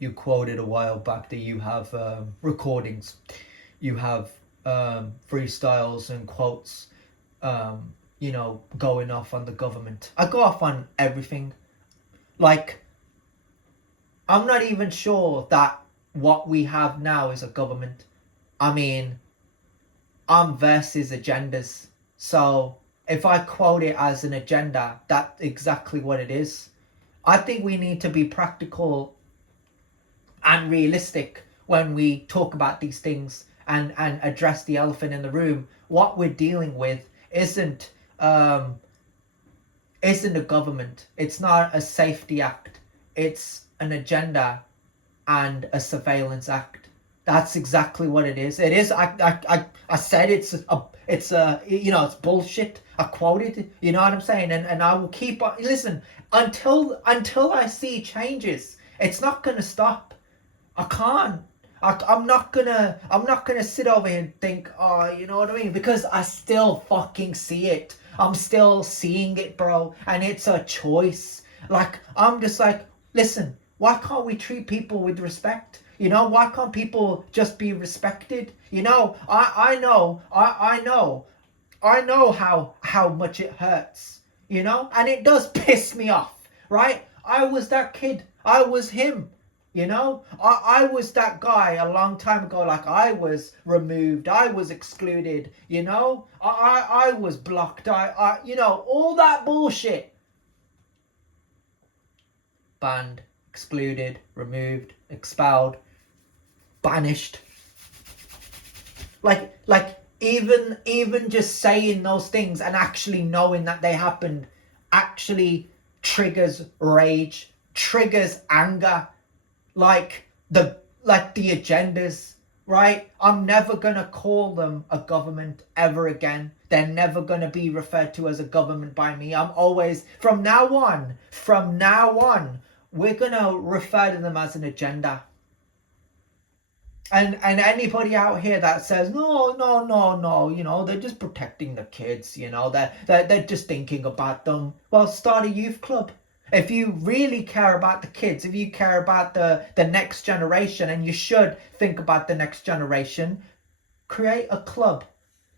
you quoted a while back that you have recordings, you have freestyles and quotes, going off on the government. I go off on everything. Like, I'm not even sure that what we have now is a government. I mean, I'm versus agendas. So if I quote it as an agenda, that's exactly what it is. I think we need to be practical and realistic when we talk about these things and address the elephant in the room. What we're dealing with um, isn't a government. It's not a safety act. It's an agenda and a surveillance act. That's exactly what it is. It is. I said it's bullshit. I quoted. You know what I'm saying? And I will keep on. Listen, until I see changes, it's not gonna stop. I can't. I'm not gonna sit over here and think, oh, you know what I mean? Because I still fucking see it. I'm still seeing it, bro, and it's a choice. Like, I'm just like, listen, why can't we treat people with respect? Why can't people just be respected? I know how much it hurts, and it does piss me off, right? I was that kid. I was him. I was that guy a long time ago. Like, I was removed, I was excluded, I was blocked, all that bullshit. Banned, excluded, removed, expelled, banished. Like even just saying those things and actually knowing that they happened actually triggers rage, triggers anger. Like the agendas, right? I'm never gonna call them a government ever again. They're never gonna be referred to as a government by me. I'm always, from now on, we're gonna refer to them as an agenda. And anybody out here that says no, they're just protecting the kids, they're just thinking about them. Well, start a youth club. If you really care about the kids, if you care about the next generation, and you should think about the next generation, create a club.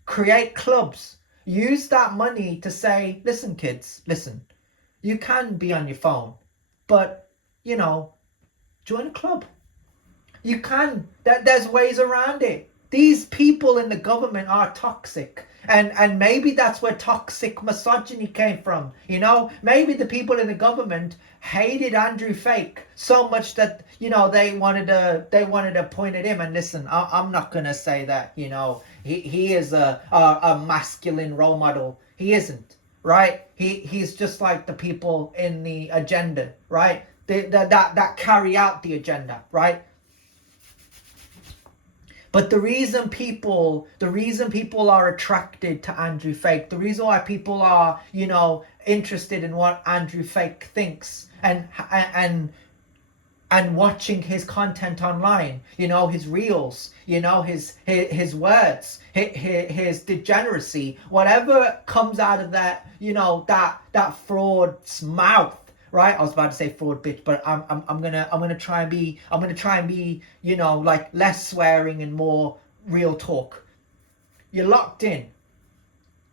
Create clubs. Use that money to say, listen, kids, listen, you can be on your phone, but, join a club. You can. There's ways around it. These people in the government are toxic. And maybe that's where toxic misogyny came from. Maybe the people in the government hated Andrew Fake so much that, they wanted to point at him. And listen, I'm not gonna say that, he is a masculine role model. He isn't, right? He's just like the people in the agenda, right? That carry out the agenda, right? But the reason people are attracted to Andrew Fake, the reason why people are, interested in what Andrew Fake thinks and watching his content online, his reels, his words, his degeneracy, whatever comes out of that, that fraud's mouth. Right, I was about to say fraud bitch, but I'm gonna try and be like less swearing and more real talk. You're locked in.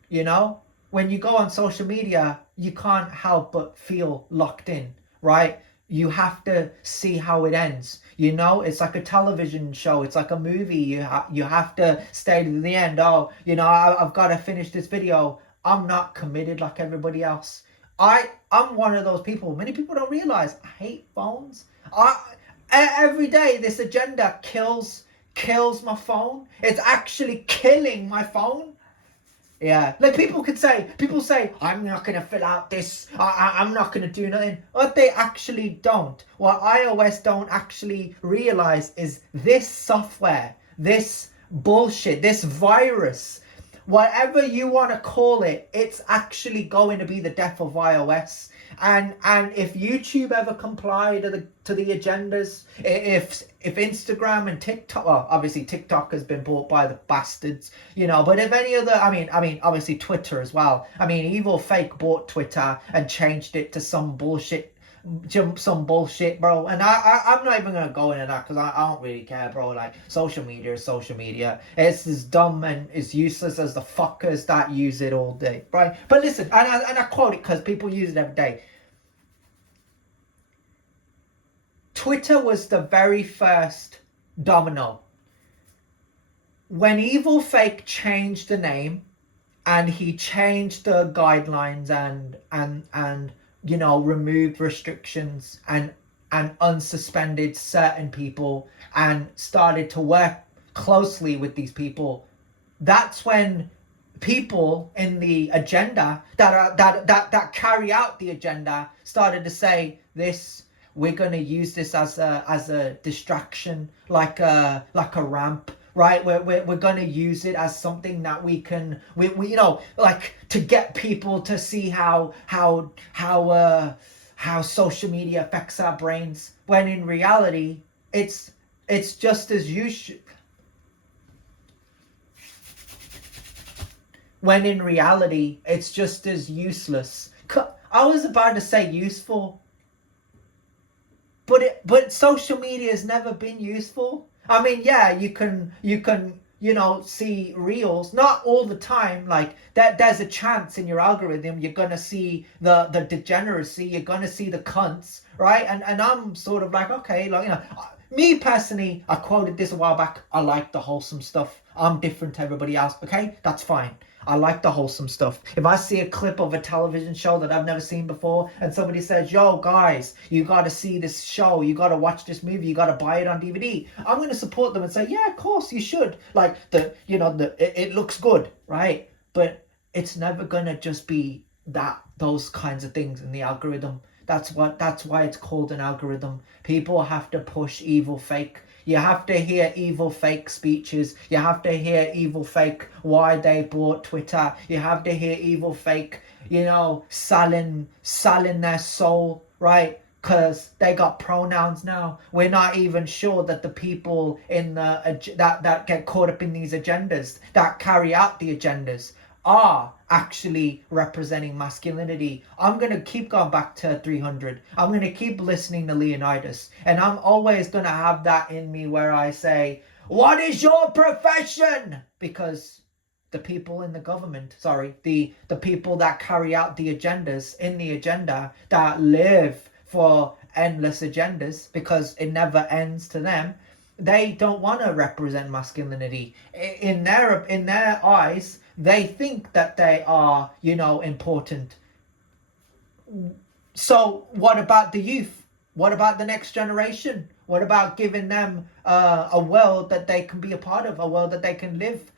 When you go on social media, you can't help but feel locked in, right? You have to see how it ends. It's like a television show. It's like a movie. You have to stay to the end. Oh, I've got to finish this video. I'm not committed like everybody else. I'm one of those people. Many people don't realize I hate phones. Every day this agenda kills my phone. It's actually killing my phone. Yeah, like people say, I'm not gonna fill out this. I'm not gonna do nothing. What they actually don't, what iOS don't actually realize is this software, this bullshit, this virus, whatever you want to call it, it's actually going to be the death of iOS. And if YouTube ever comply to the agendas, if Instagram and TikTok, well, obviously TikTok has been bought by the bastards, but if any other, I mean, obviously Twitter as well. Evil Fake bought Twitter and changed it to some bullshit some bullshit, bro. And I'm not even gonna go into that because I don't really care, bro. Like, social media is social media. It's as dumb and as useless as the fuckers that use it all day, right? But listen, and I quote it because people use it every day. Twitter was the very first domino. When Evil Fake changed the name and he changed the guidelines and removed restrictions and unsuspended certain people and started to work closely with these people, that's when people in the agenda that carry out the agenda started to say, this, we're going to use this as a distraction, like a ramp, right? We're going to use it as something that we like to get people to see how social media affects our brains, when in reality it's just as when in reality it's just as useless. I was about to say useful, but social media has never been useful. I mean, yeah, you can see reels, not all the time. Like, there's a chance in your algorithm you're gonna see the degeneracy, you're gonna see the cunts, right? And I'm sort of like, okay, like, me personally, I quoted this a while back, I like the wholesome stuff. I'm different to everybody else, okay? That's fine. I like the wholesome stuff. If I see a clip of a television show that I've never seen before and somebody says, yo, guys, you got to see this show, you got to watch this movie, you got to buy it on DVD, I'm going to support them and say, yeah, of course you should. Like, it looks good, right? But it's never going to just be those kinds of things in the algorithm. That's why it's called an algorithm. People have to push Evil Fake. You have to hear Evil Fake speeches. You have to hear Evil Fake why they bought Twitter. You have to hear Evil Fake, selling their soul, right? Because they got pronouns now. We're not even sure that the people in that get caught up in these agendas, that carry out the agendas, are actually representing masculinity. I'm going to keep going back to 300. I'm going to keep listening to Leonidas. And I'm always going to have that in me where I say, what is your profession? Because the people in the government, the people that carry out the agendas in the agenda, that live for endless agendas because it never ends to them, they don't want to represent masculinity. In their eyes, they think that they are, important. So what about the youth? What about the next generation? What about giving them a world that they can be a part of, a world that they can live,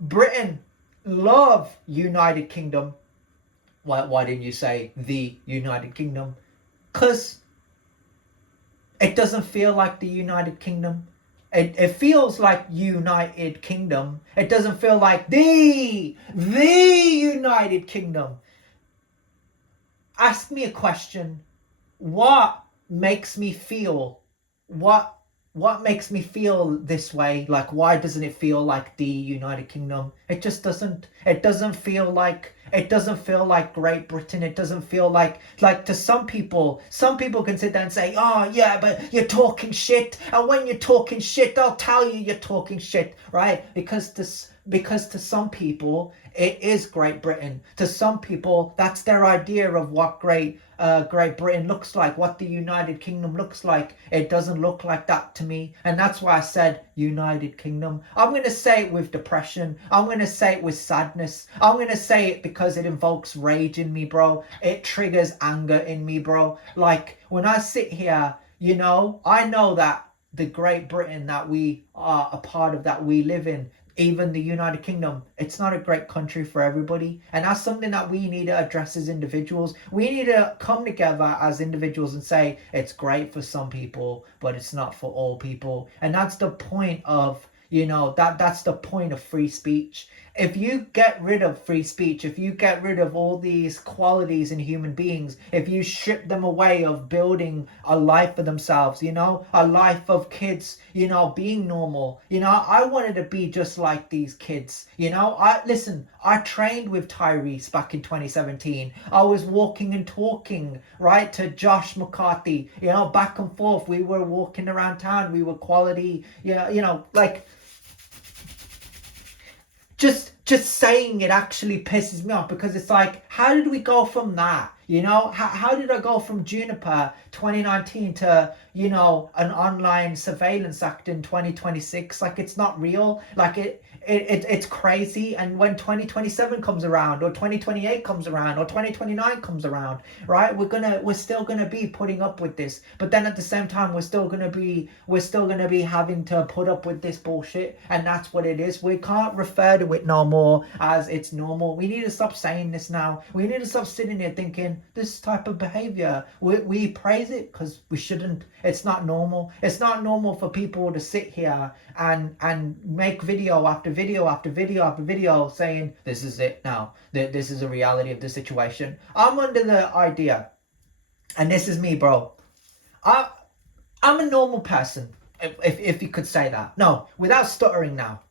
Britain love United Kingdom. Why didn't you say the United Kingdom? Because it doesn't feel like the United Kingdom. It feels like United Kingdom. It doesn't feel like the United Kingdom. Ask me a question. What makes me feel? What makes me feel this way? Like, why doesn't it feel like the United Kingdom? It just doesn't. It doesn't feel like Great Britain. It doesn't feel like to some people can sit there and say, oh yeah, but you're talking shit. And when you're talking shit, they'll tell you you're talking shit, right? Because to some people it is Great Britain. To some people, that's their idea of what Great Britain looks like, what the United Kingdom looks like. It doesn't look like that to me, and that's why I said United Kingdom. I'm going to say it with depression. I'm going to say it with sadness. I'm going to say it because it invokes rage in me, bro. It triggers anger in me, bro. Like, when I sit here, I know that the Great Britain that we are a part of, that we live in, even the United Kingdom, it's not a great country for everybody. And that's something that we need to address as individuals. We need to come together as individuals and say, it's great for some people, but it's not for all people. And that's the point of You know, that's the point of free speech. If you get rid of free speech, if you get rid of all these qualities in human beings, if you strip them away of building a life for themselves, you know, a life of kids, you know, being normal. You know, I wanted to be just like these kids. You know, I trained with Tyrese back in 2017. I was walking and talking, right, to Josh McCarthy, you know, back and forth. We were walking around town. We were quality, you know, like, just saying it actually pisses me off, because it's like, how did we go from that? You know, how did I go from Juniper 2019 to, you know, an online surveillance act in 2026? Like, it's not real. Like, it's crazy. And when 2027 comes around, or 2028 comes around, or 2029 comes around, right, we're still gonna be putting up with this. But then at the same time, we're still gonna be having to put up with this bullshit. And that's what it is. We can't refer to it no more as it's normal. We need to stop saying this now. We need to stop sitting here thinking this type of behavior, we praise it, because we shouldn't. It's not normal. It's not normal for people to sit here and make video after video after video after video saying this is it now, that this is a reality of the situation. I'm under the idea, and this is me, bro, I'm a normal person, if you could say that, no, without stuttering now.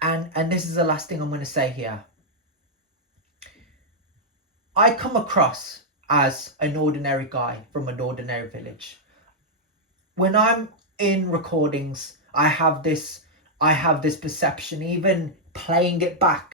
And this is the last thing I'm going to say here. I come across as an ordinary guy from an ordinary village. When I'm in recordings, I have this perception, even playing it back